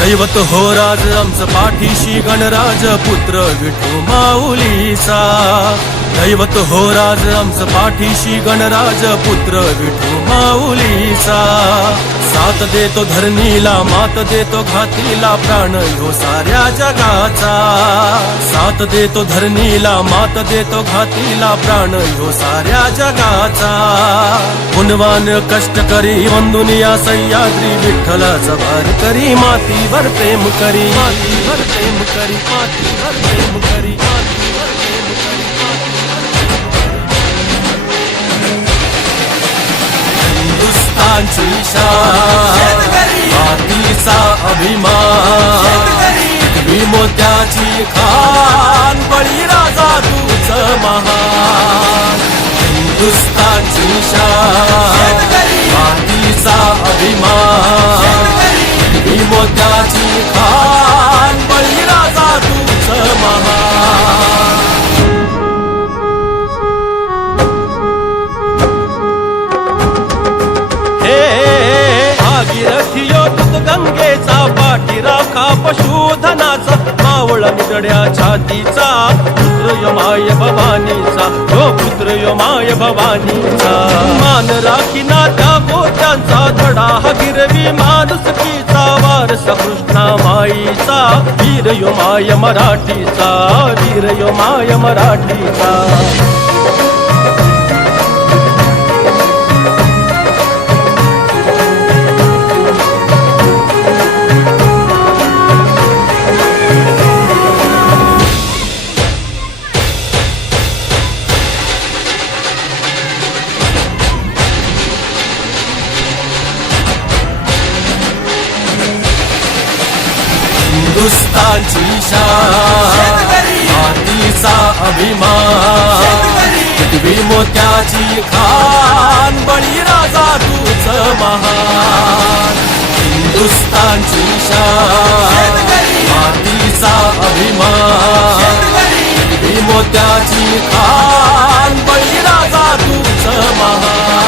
दैवत हो राज आमचं पाठीशी गणराज पुत्र विठू माऊलीचा। दैवत हो राज आमचं पाठीशी गणराज पुत्र विठू माऊलीचा। साथ देतो धरणीला मात देतो घातीला प्राण ह्यो साऱ्या जगाचा। साथ देतो धरणीला मात देतो घातीला प्राण ह्यो साऱ्या जगाचा। गुणवान कष्ट करी वंदुनिया सह्याद्री विठ्ठलाचा भार करी मातीवर प्रेम करी मातीवर प्रेम करी मातीवर प्रेम करी मातीवर प्रेम करी। हिंदुस्थानची शान मातीचा अभिमान मोत्याची खान बळीराजा तूच महान। हिंदुस्थानची शान मातीचा अभिमान मोत्याची खान बळीराजा तूच महान। भागीरथी गंगेचा पाठीराखा पशुधनाचा मावळा निगड्या छातीचा पुत्र यो माय भवानीचा हो पुत्र यो माय भवानीचा। मान राखीना त्या गोत्यांचा धडा हा गिरवी माणुसकीचा वारसा कृष्णा माईचा। वीर यो माय मराठीचा वीर यो माय मराठीचा। हिंदुस्थानची शान मातीचा अभिमान मोत्याची खान बळीराजा तूच महान। हिंदुस्थानची शान मातीचा अभिमान मोत्याची खान बळीराजा तूच महान।